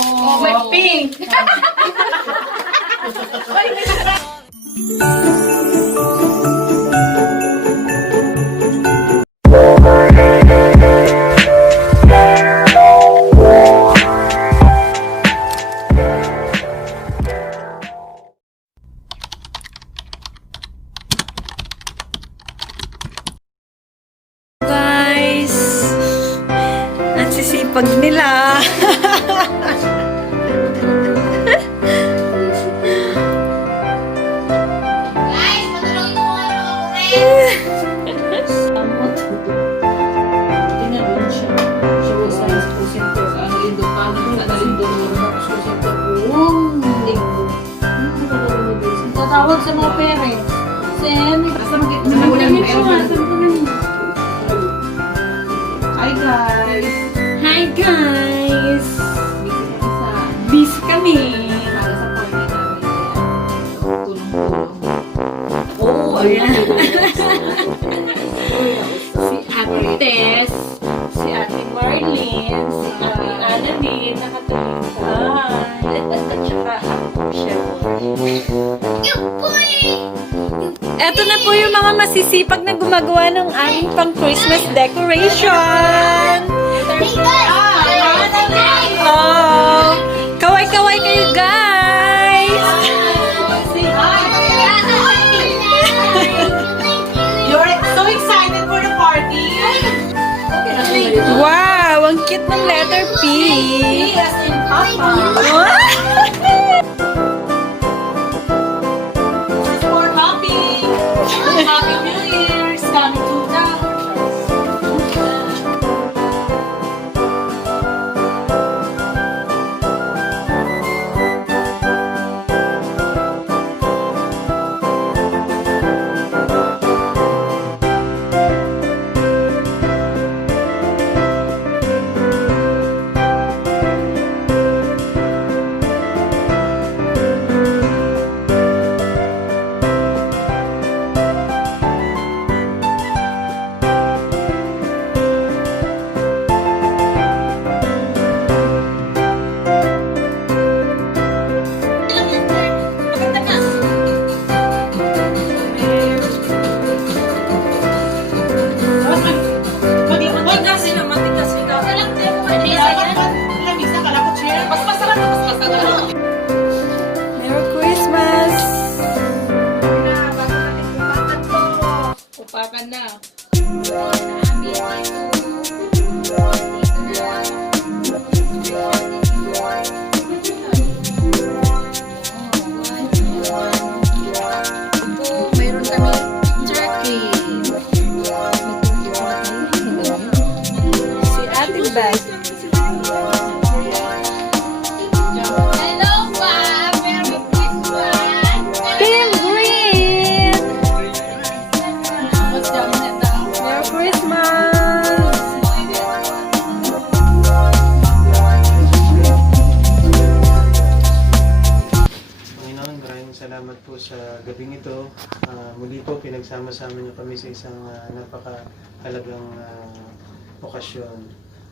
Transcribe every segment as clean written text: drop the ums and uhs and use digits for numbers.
Oh, may pink. Guys, nagsisipag nila. Tatawag sa mga parents. Sen, hi guys. Hi guys! Busy kami. Oh, ayan. Si Ate Tess, si Ate Marlene, si Ate Annalyn, nakatulong sa at saka ako, syempre. Eto na po yung mga masisipag na gumagawa ng aming pang Christmas decoration. Oh, kaway-kaway kayo guys. You're so excited for the party. Wow, ang cute ng letter P. As in Papa. For Happy New Year's coming to the Merry Christmas! upakan na. Mayroon kami turkey. Si Ate Beth. Team Green! Merry Christmas! Panginoon, maraming salamat po sa gabing ito. Muli po, pinagsama-sama niyo kami sa isang napakahalagang okasyon.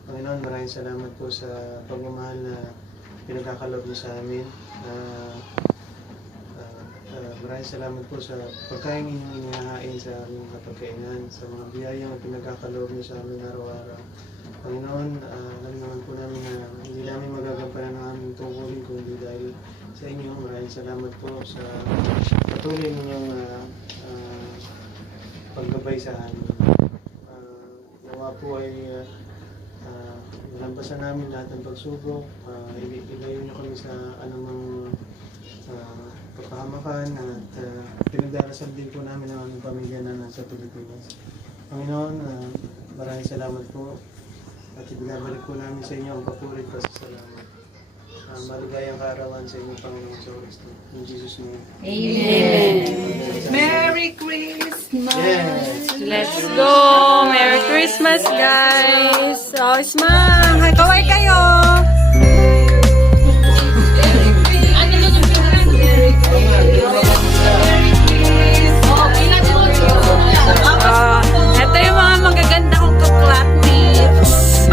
Panginoon, maraming salamat po sa pagmamahal na pinagkakaloob niyo sa amin. Maraming salamat po sa pagkain inyong inihahain sa aming kapagkainan, sa mga biyayang pinagkakaloob niyo sa amin araw-araw. Panginoon, alam naman po namin na hindi namin magagampanan ang aming tungkulin kundi dahil sa inyo. Maraming salamat po sa patuloy ninyong paggabay sa amin. Nawa po ay lampasan namin lahat ng pagsubok. Ilayo niyo kami sa anumang kapahamakan at pinagdarasal din po namin ang aming pamilya na nasa Pilipinas. Panginoon, maraming salamat po at ibinabalik po namin sa inyo ang papuri at pasasalamat. Maligayang kaarawan sa inyong Panginoon sa Kristo. In Jesus' name. Amen. Merry Christmas. Yes. Let's go! Merry Christmas, guys! Oh, smile! Kaway kayo! Ito yung mga magaganda kong ka-classmates.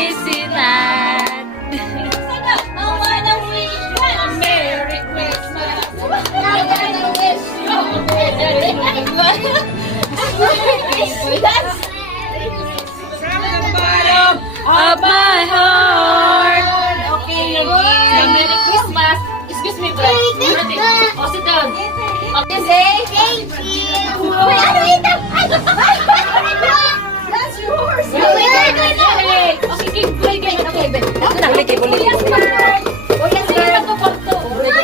Felicidad. I wanna wish you a Merry Christmas. I wanna wish you a Merry Christmas. From the bottom of my heart. Okay, Merry Christmas. Excuse me, bro. Oh, sit down. Okay, say thank you. Wait, ano ito? That's yours. Okay,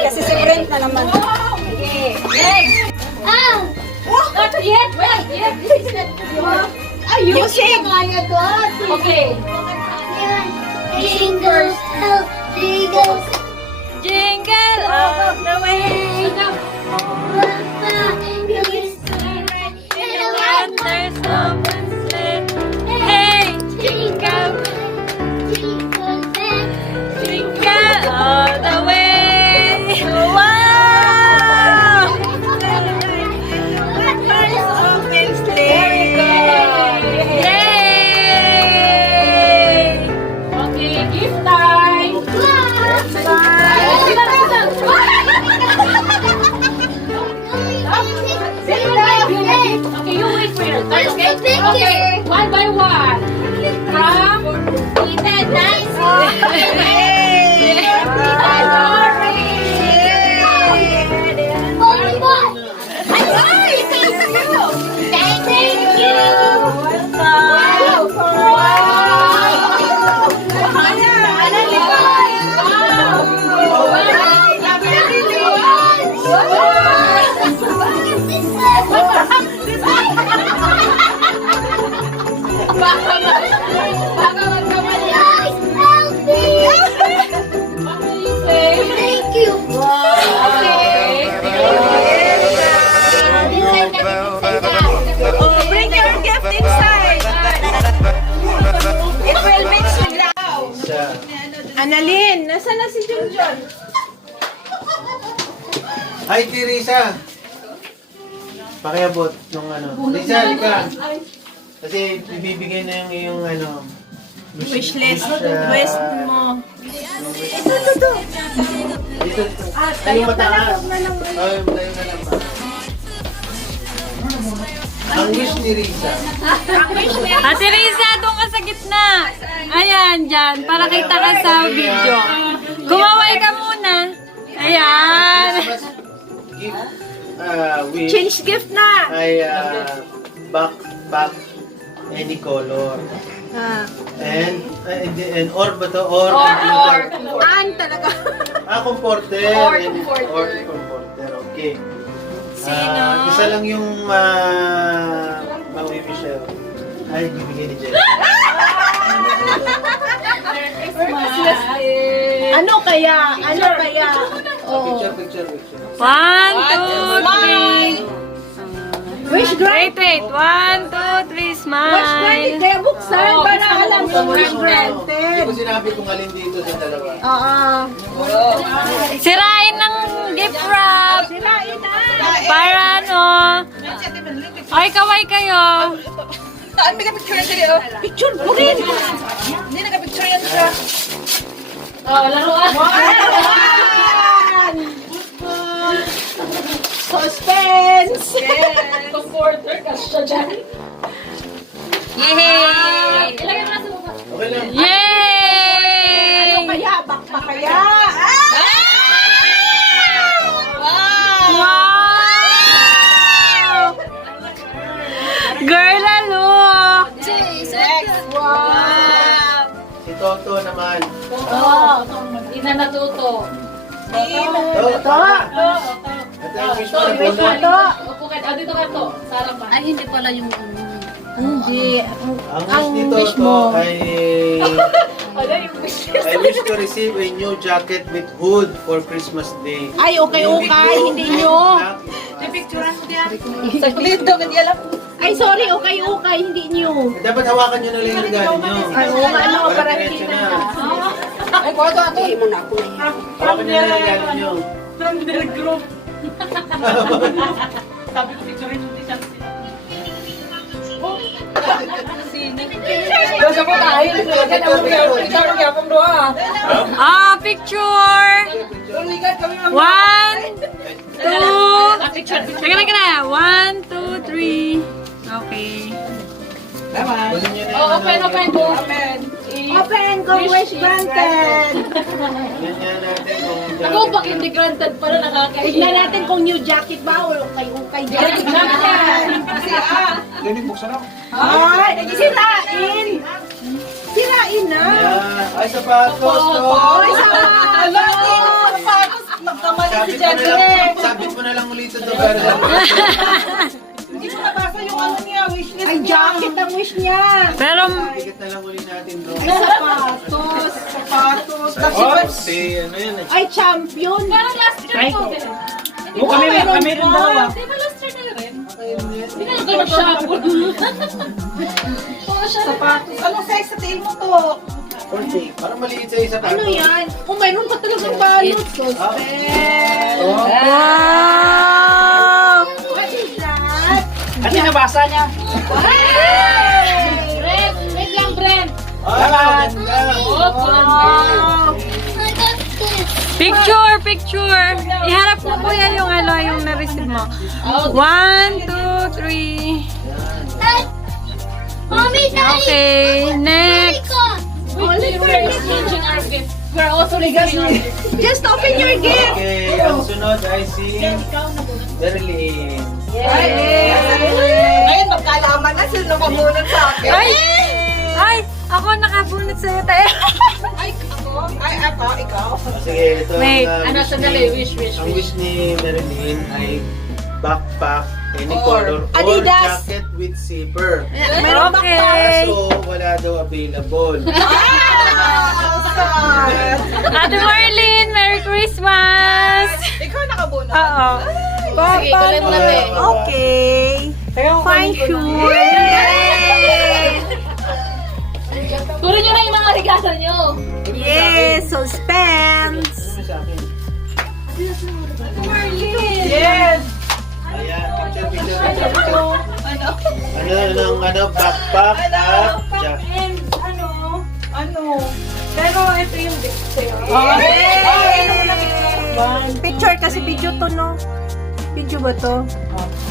Kasi si Brent na naman. Ayusin! Okay. Jingle, jingle, Jingle all the way. There's no sleigh. Hey, jingle, jingle all the way. Wow! Yay! Okay, gift time. Okay, you wait for your turn, okay? Okay, one by one. From Tita Nancy. Thank you. Bring your gift inside. It will mix with the... Annalyn, nasa na si Junjun? Hi, Teresa! Pakiabot nung ano. Teresa, halika. Kasi ibibigay na yung iyong ano. Wish list. uh, Wish mo. Dito. Tayo mataas. Tayo na lang. Ang wish ni Risa. Ate Risa, doon ka sa gitna. Ayan, dyan. Para kita ka sa video. Kumaway ka muna. Ayan. Gift, wish. Change gift na. Ay, back, any color. And or ba to? Or. Talaga. Comforter. Or and- comforter. Or comforter, okay. Sino? Isa lang yung mawiwish siya. Ay, bibigyan ni Jen. Ano kaya? Picture. 1, 2, 3. Wish Wait. 1, 2, 3, smile. Kaya buksan para alam mo wish Hindi granted. ko sinabi kung alin dito sa dalawa. Oo. Sirain ng gift wrap. Para ano. Ay, kaway kayo. Picture ko rin. Hindi naka-picture yan siya. Laruan. Suspense! Comforter ka siya dyan. Yay! Ilagay mo na sa mukha. Okay lang. Yay! Ano kaya? Bakpa kaya? Wow! Girl, look! Wow! Si Toto naman. Hindi na natuto. Toto! Ito yung wish mo na Wish mo puno. to? Upo ka. Dito ka to. Sarang pa. Hindi. Ang wish ni Toto ay I wish to receive a new jacket with hood for Christmas Day. Ay, okay, hindi nyo. Ay, sorry, okay, hindi nyo. Dapat hawakan nyo na lang yung regalo nyo. Ay, oo nga, ano, para diretso hindi na. Ay, koto ako. Hawakan nyo na lang yung regalo nyo. From their group. Sabi ko, picture rin yung t-shirt. Dosa po tayo. Picture! 1, 2, Teka na. 1, 2, 3. Okay. Oh, open. Open, kung wish granted. Ganyan natin kung Ako, pag hindi granted pala nakakahiya. Tignan natin kung new jacket ba o kay jacket. Ganyan, buksan ako. Ay, sirain! Sirain na! Yan. Ay, sapatos to. Ay, sapatos! Magkamali si Sabit mo na Jeffrey. lang, sabit mo na lang ulit ito. Hindi ko nabasa yung ano niya, wishlist Ay, jacket ang wish niya. Pero, Dikit na lang ulit natin, bro. Sapatos. Oops! Ano yun? ay, champion. Parang last year po. Kami rin dalawa. Di ba last year na rin? Ayun yan. Hindi na nag-shop. Sapatos. Anong size sa tail mo to? 40. Parang maliit sa isa Ano yan? Kung mayroon ka talagang balot. Suspend. Oh. Wow! What is that? Ano yung nabasa niya? Brent, wait lang, Brent. Ah, ganda. Oh, kulang Picture! Iharap mo po yan yung yung na-receive mo. 1, 2, 3. Okay, next. Wait, we're exchanging our gift. We're also receiving our gift. Just open your gift. Okay, ang sunod ay si Berlin. Ngayon, magkalaman na sino mabunod sa akin. Ay, ako nakabunot sa'yo tayo. Ay, ako? Ay, ako, ikaw? Sige, ito Wait, ang sandali, wish. Ang wish ni Berlin ay backpack, any Or color, or Adidas. jacket with zipper. Okay. So, wala daw available. Ate Marlene, Merry Christmas! Ikaw nakabunod? Oo. Sige, tuloy mo natin. Okay. Fine sure. Turo nyo na yung mga regalo nyo. Yes, suspense. Ano sa akin? Yes! Ayan, picture. Ano, backpack at jacket. Pero ito yung gift sa'yo. Picture kasi video to, no? Video ba to?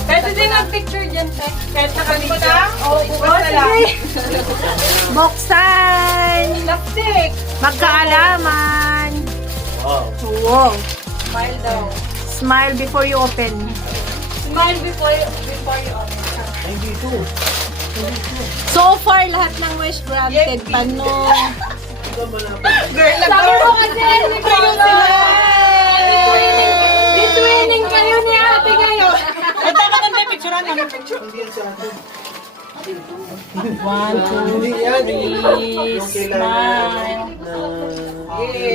Pwede din ang picture dyan, te. Kahit nakalito na? Oo, bukas na lang. Buksan! Plastic! Magkaalaman! Wow. Wow! Smile daw. Smile before you open. Smile before you open. Ay, dito. So far, lahat ng wish granted. Paano? Ito malapit. Girl, Sabi mo kasi, hindi kayo sila. Betweening kayo ni ate ngayon. Ito ka na may picture na. Hindi yan sa akin. 1, 2, Hindi yan. Yung kailangan na...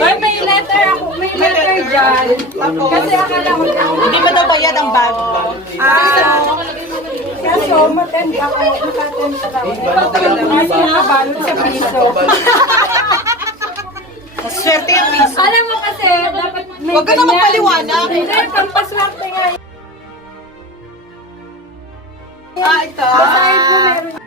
Ay, may letter ako. May letter dyan. Kasi akala ko hindi ba daw bayad ang bag? Kaso, matend ako. Nakatend sa daw. Kasi nakabalot sa piso. Swerte yung piso. Alam mo kasi, dapat may Huwag ka na magpaliwanag. Hindi, pampaswerte nga. Ah, ito. Sa side mo meron